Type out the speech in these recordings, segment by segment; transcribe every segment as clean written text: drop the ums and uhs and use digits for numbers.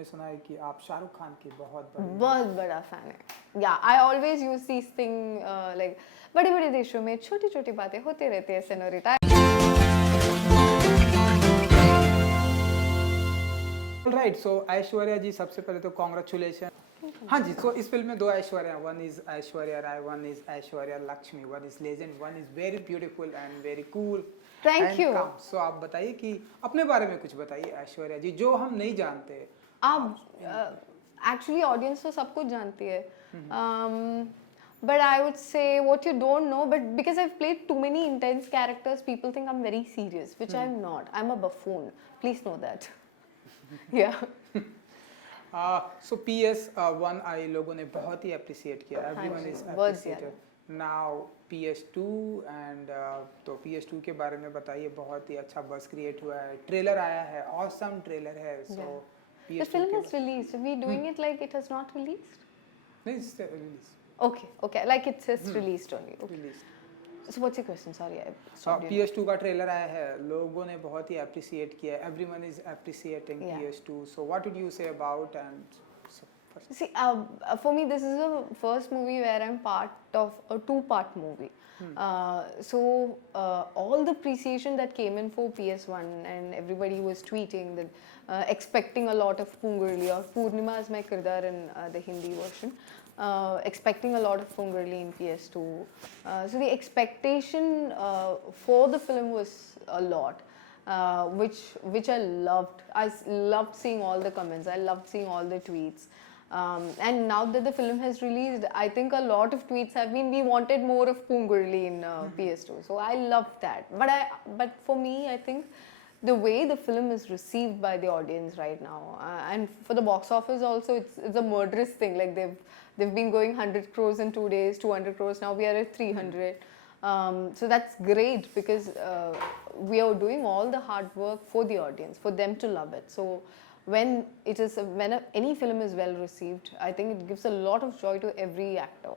हमने सुना है कि आप शाहरुख खान के बहुत बड़ा फैन है। या I always use this thing like बड़े बड़े देशों में छोटी छोटी बातें होते रहती है सेनोरिटा। राइट, सो ऐश्वर्या जी सबसे पहले तो कॉन्ग्रेचुलेशन। हाँ जी, सो इस फिल्म में दो Aishwarya, one is Aishwarya Rai, one is Aishwarya Lakshmi, one is legend, one is very beautiful and very cool. Thank you. So आप बताइए कि अपने बारे में कुछ बताइए ऐश्वर्या जी, जो हम नहीं जानते। आप एक्चुअली ऑडियंस तो सब कुछ जानती है, but I would say what you don't know, but because I've played too many intense characters, people think I'm very serious, which I'm not. I'm a buffoon. Please know that. Yeah. So PS1 आई लोगों ने बहुत ही appreciate किया, everyone is appreciated. Now PS2 and तो PS2 के बारे में बताइए, बहुत ही अच्छा बज़ क्रिएट हुआ है, ट्रेलर आया है, ऑसम ट्रेलर है। सो The film is released. Are we doing it like it has not released? नहीं, it's release. Okay, like it says released only. Okay. Release. So what's your question? Sorry, I stopped you. PS2 का trailer आया है, लोगों ने बहुत ही appreciate किया, everyone is appreciating PS2। So what would you say about and See, for me, this is the first movie where I'm part of a two-part movie. So all the appreciation that came in for PS1, and everybody was tweeting that expecting a lot of Pungurli, or Purnima is my kirdar in the Hindi version, expecting a lot of Pungurli in PS2. So the expectation for the film was a lot. Which I loved. I loved seeing all the comments. I loved seeing all the tweets. And now that the film has released, I think a lot of tweets have been, we wanted more of Pungurli in PS2. So I loved that. But for me, I think the way the film is received by the audience right now, and for the box office also, it's a murderous thing. Like they've been going 100 crores in 2 days, 200 crores. Now we are at 300. So that's great because we are doing all the hard work for the audience, for them to love it. So when any film is well received, I think it gives a lot of joy to every actor.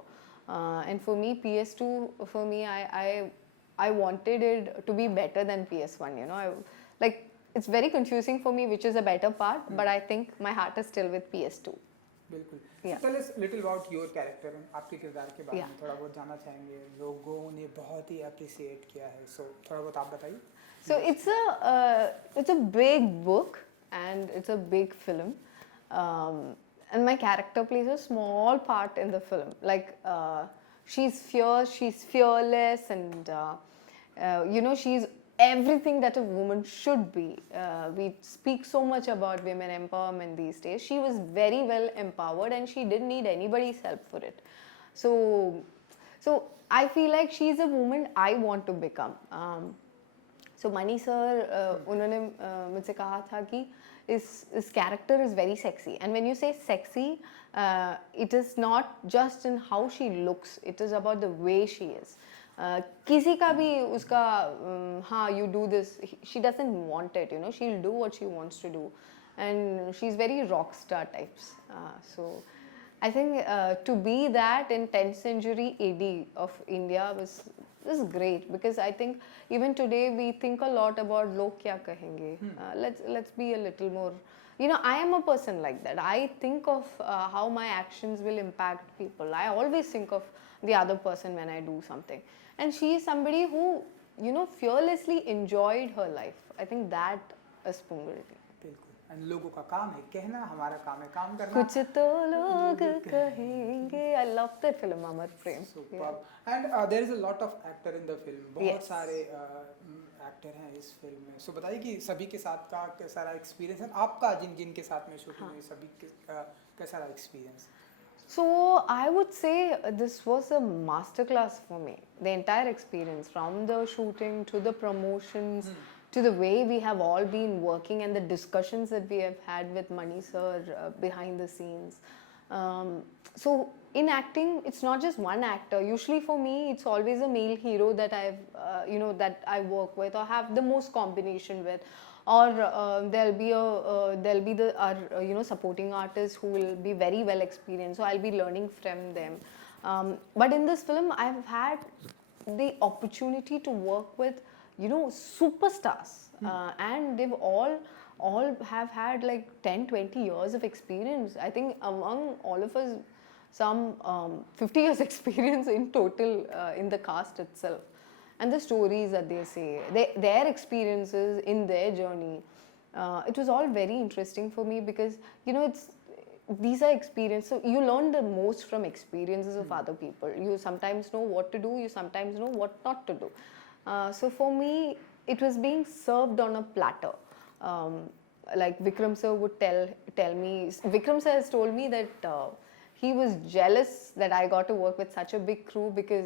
And for me, PS2, for me, I wanted it to be better than PS1. You know, like it's very confusing for me which is a better part, but I think my heart is still with PS2. बिल्कुल। Yeah. Tell us little about your character, आपके किरदार के बारे में Yeah. थोड़ा बहुत जानना चाहेंगे। लोगों ने बहुत ही अप्रिशिएट किया है, सो थोड़ा बहुत आप बताइए। So it's a big book and it's a big film, and my character plays a small part in the film. Like she's fierce, she's fearless, and you know, she's everything that a woman should be. We speak so much about women empowerment these days. She was very well empowered and she didn't need anybody's help for it. So I feel like she's a woman I want to become. So Mani sir उन्होंने मुझसे कहा था कि इस character is very sexy, and when you say sexy, it is not just in how she looks, it is about the way she is. किसी का भी उसका हाँ you do this, she doesn't want it, you know, she will do what she wants to do, and she is very rock star types. So I think to be that in 10th century AD of India was great, because I think even today we think a lot about log kya kahenge. Let's be a little more, you know, I am a person like that. I think of how my actions will impact people. I always think of the other person when I do something, and she is somebody who, you know, fearlessly enjoyed her life. I think that is Pungurli. And लोगों का काम है कहना, हमारा काम है काम करना। कुछ तो लोग कहेंगे। I love that film, Amar Prem. Superb. And there is a lot of actor in the film. बहुत सारे एक्टर हैं इस फिल्म में। सो बताइए कि सभी के साथ का कैसा रहा एक्सपीरियंस है आपका, जिन के साथ में शूटिंग हुई, सभी कैसा रहा experience? So I would say this was a masterclass for me. The entire experience, from the shooting to the promotions, to the way we have all been working, and the discussions that we have had with Mani sir behind the scenes. So in acting, it's not just one actor. Usually for me, it's always a male hero that that I work with or have the most combination with, or there'll be our supporting artists who will be very well experienced. So I'll be learning from them. But in this film, I've had the opportunity to work with superstars, and they've all all have had like 10-20 years of experience. I think among all of us, some 50 years experience in total in the cast itself. And the stories that they say, their experiences in their journey, it was all very interesting for me because, you know, these are experiences. So you learn the most from experiences of other people. You sometimes know what to do, you sometimes know what not to do. So for me, it was being served on a platter. Like Vikram sir would tell me, Vikram sir has told me that he was jealous that I got to work with such a big crew because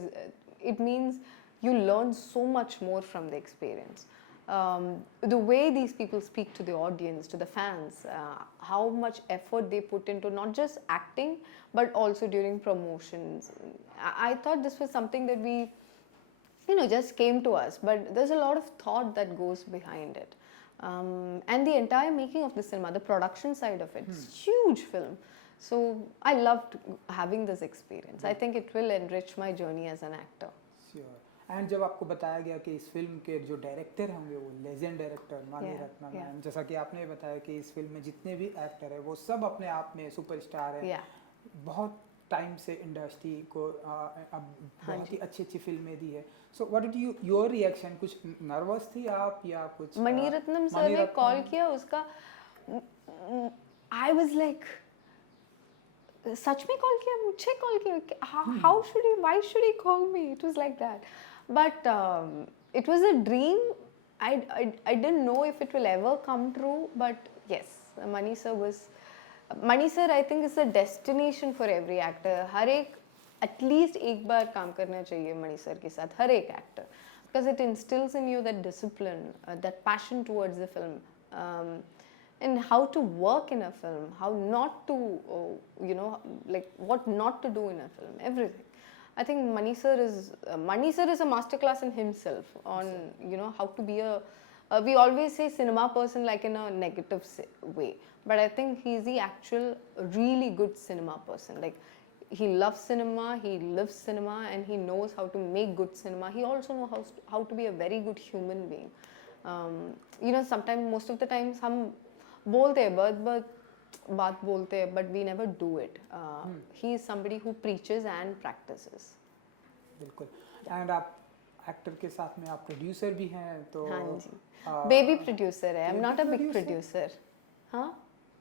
it means you learn so much more from the experience. The way these people speak to the audience, to the fans, how much effort they put into not just acting but also during promotions. I thought this was something that we, you know, just came to us, but there's a lot of thought that goes behind it. And the entire making of the cinema, the production side of it, it's a huge film. So I loved having this experience. I think it will enrich my journey as an actor. Sure. And जब आपको बताया गया कि इस film के जो director होंगे वो लेजेंड डायरेक्टर मणिरत्नम हैं, जैसा कि आपने बताया कि इस फिल्म में जितने भी एक्टर हैं वो सब अपने आप में सुपरस्टार हैं, बहुत टाइम से इंडस्ट्री को अब बहुत ही अच्छी अच्छी फिल्में दी है. So what did you your reaction? कुछ नर्वस थी आप या कुछ? मणिरत्नम सर ने कॉल किया, उसका आई वाज लाइक सच में कॉल किया, मुझे कॉल किया, how should he, why should he call me? It was like that. But it was a dream. I didn't know if it will ever come true. But yes, Mani sir, I think, is a destination for every actor. हर एक at least एक बार काम करना चाहिए मणि sir के साथ, हर एक actor, because it instills in you that discipline, that passion towards the film, and how to work in a film, how not to, you know, like what not to do in a film, everything. I think Mani sir is a masterclass in himself on, you know, how to be a we always say cinema person like in a negative way, but I think he's the actual really good cinema person. Like he loves cinema, he lives cinema, and he knows how to make good cinema. He also knows how to be a very good human being. You know, sometimes, most of the times हम बोलते हैं बात बोलते हैं, but we never do it. He is somebody who preaches and practices. बिल्कुल. And आप actor के साथ में आप प्रोड्यूसर भी हैं, तो हाँ जी, बेबी प्रोड्यूसर है. I'm not a big producer. हाँ,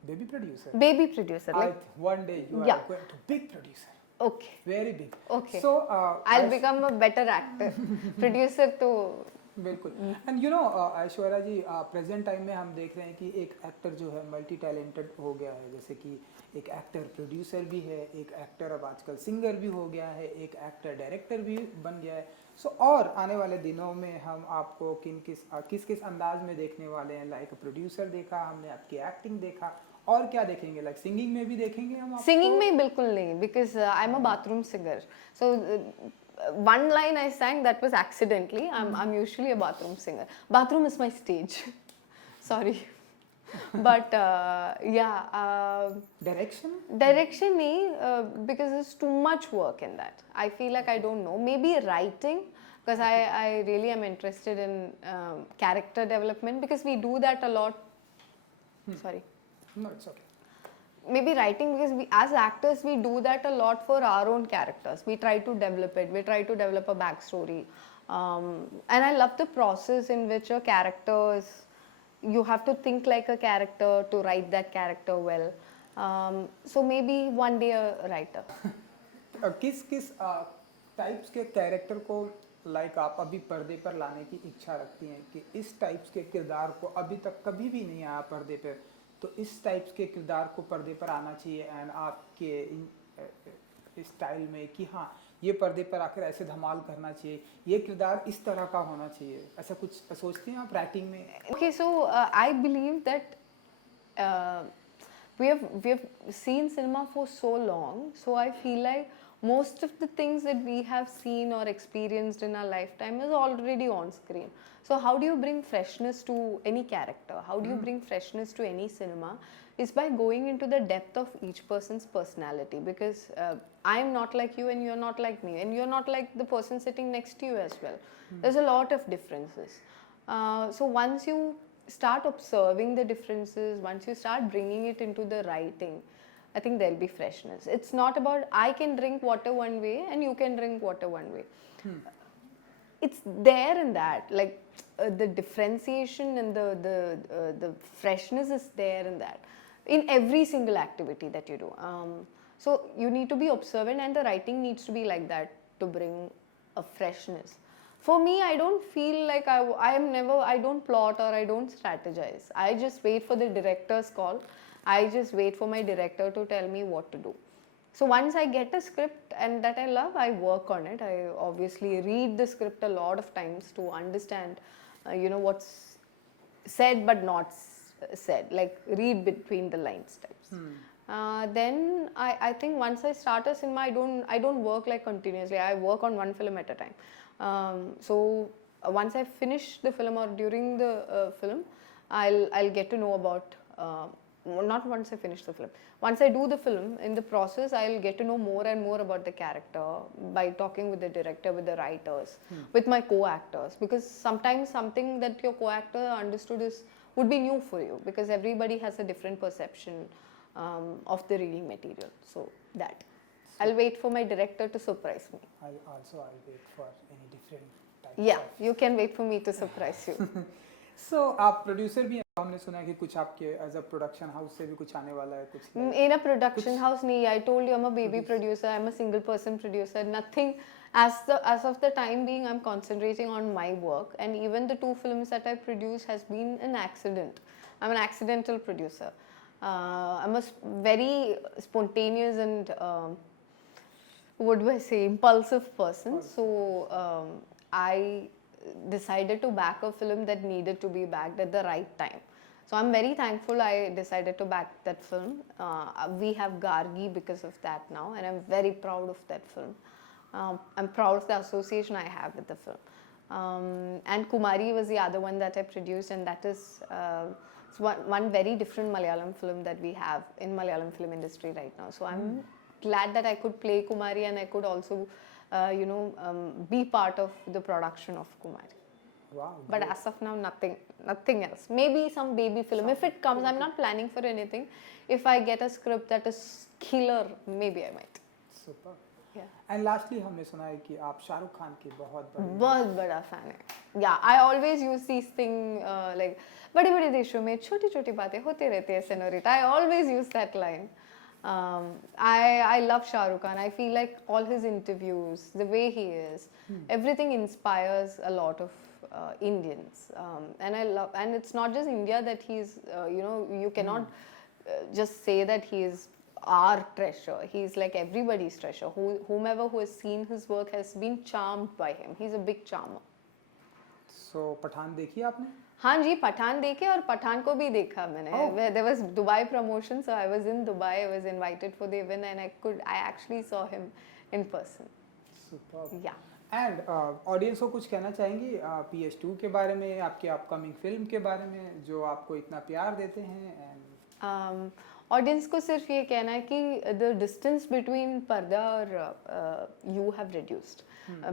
baby producer. Baby producer. Like one day you are going to big producer. Okay. Very big. Okay. So I'll become a better actor. Producer तो बिल्कुल. And you know Aishwarya ji, present time में हम देख रहे हैं कि एक एक्टर जो है मल्टी टैलेंटेड हो गया है. जैसे कि एक एक्टर प्रोड्यूसर भी है, एक एक्टर अब आजकल सिंगर भी हो गया है, एक एक्टर डायरेक्टर भी बन गया है. सो और आने वाले दिनों में हम आपको किस अंदाज में देखने वाले हैं? लाइक प्रोड्यूसर देखा हमने, आपकी एक्टिंग देखा, और क्या देखेंगे? लाइक सिंगिंग में भी देखेंगे हम आपको? सिंगिंग में बिल्कुल नहीं, because I am a bathroom singer. So one line I sang, that was accidentally. I'm usually a bathroom singer. Bathroom is my stage. Sorry. But Direction nahi, because there's too much work in that. I feel like I don't know. Maybe writing, because I really am interested in character development, because we do that a lot. Sorry. No, it's okay. Maybe writing, because we, as actors, we do that a lot for our own characters. We try to develop it. We try to develop a backstory. And I love the process in which a character is, you have to think like a character to write that character well. So maybe one day a writer. किस types के character को like आप अभी पर्दे पर लाने की इच्छा रखती हैं कि इस टाइप्स के किरदार को अभी तक कभी भी नहीं आया पर्दे पर, तो इस टाइप्स के किरदार को पर्दे पर आना चाहिए, एंड आपके स्टाइल में कि हाँ ये पर्दे पर आकर ऐसे धमाल करना चाहिए, ये किरदार इस तरह का होना चाहिए, ऐसा कुछ सोचते हैं आप राइटिंग में? Okay, so I believe that we have seen cinema for so long, so I feel like most of the things that we have seen or experienced in our lifetime is already on screen. So how do you bring freshness to any character? How do you bring freshness to any cinema? Is by going into the depth of each person's personality, because I am not like you and you're not like me, and you're not like the person sitting next to you as well. There's a lot of differences. So once you start observing the differences, once you start bringing it into the writing, I think there'll be freshness. It's not about I can drink water one way and you can drink water one way. It's there in that, like the differentiation and the freshness is there in that, in every single activity that you do. So you need to be observant, and the writing needs to be like that to bring a freshness. For me, I don't feel like I don't plot or I don't strategize. I just wait for the director's call. I just wait for my director to tell me what to do. So once I get a script and that I love, I work on it. I obviously read the script a lot of times to understand, what's said but not said, like read between the lines types. Then I think once I start a cinema, I don't work like continuously. I work on one film at a time. So once I finish the film or during the film, I'll get to know about. Not once I finish the film. Once I do the film, in the process, I'll get to know more and more about the character by talking with the director, with the writers, with my co-actors. Because sometimes something that your co-actor understood would be new for you, because everybody has a different perception of the reading material. So that. I'll wait for my director to surprise me. I'll wait for any different types. Yeah, you can wait for me to surprise you. So आप producer भी हैं, हमने सुना है कि कुछ आपके as a production house से भी कुछ आने वाला है कुछ in a production house nahi. I told you I'm a baby producer. I'm a single person producer. Nothing as of the time being, I'm concentrating on my work, and even the 2 films that I produced has been an accident. I'm an accidental producer. I'm a very spontaneous and what do I say, impulsive person. So I decided to back a film that needed to be backed at the right time. So I'm very thankful I decided to back that film. We have Gargi because of that now, and I'm very proud of that film. I'm proud of the association I have with the film. And Kumari was the other one that I produced, and that is one very different Malayalam film that we have in Malayalam film industry right now. So I'm glad that I could play Kumari, and I could also be part of the production of Kumari. Wow, but as of now, nothing else. Maybe some baby film. If it comes, I'm not planning for anything. If I get a script that is killer, maybe I might. Super. Yeah. And lastly, हमने सुना है कि आप शाहरुख खान के बहुत बड़ा fan है. Yeah, I always use these things like बड़े-बड़े देशों में छोटी-छोटी बातें होते रहते हैं, senorita. I always use that line. I love Shah Rukh Khan. I feel like all his interviews, the way he is, everything inspires a lot of Indians. And it's not just India that he's, you cannot just say that he is our treasure. He's like everybody's treasure. Whomever who has seen his work has been charmed by him. He's a big charmer. So, Pathan देखी आपने? हाँ जी, पठान देखे और पठान को भी देखा मैंने. There was Dubai promotion, so I was in Dubai. I was invited for the event, and I actually saw him in person. Super. Yeah. And audience को कुछ कहना चाहेंगी PS2 के बारे में, आपके अपकमिंग फिल्म के बारे में जो आपको इतना प्यार देते हैं? Audience को सिर्फ ये कहना है कि the distance between पर्दा और you have reduced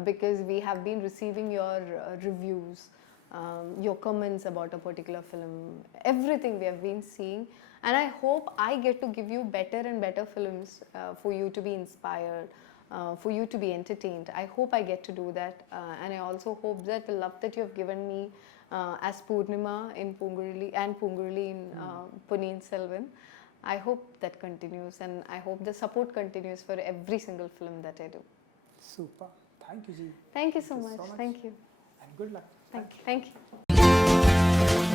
because we have been receiving your reviews. Your comments about a particular film, everything we have been seeing, and I hope I get to give you better and better films for you to be inspired, for you to be entertained. I hope I get to do that, and I also hope that the love that you have given me as Purnima in Pungurli and Pungurli in Ponniyin Selvan, I hope that continues, and I hope the support continues for every single film that I do. Super. Thank you, Ji. Thank you so much. Thank you. And good luck. Thank you.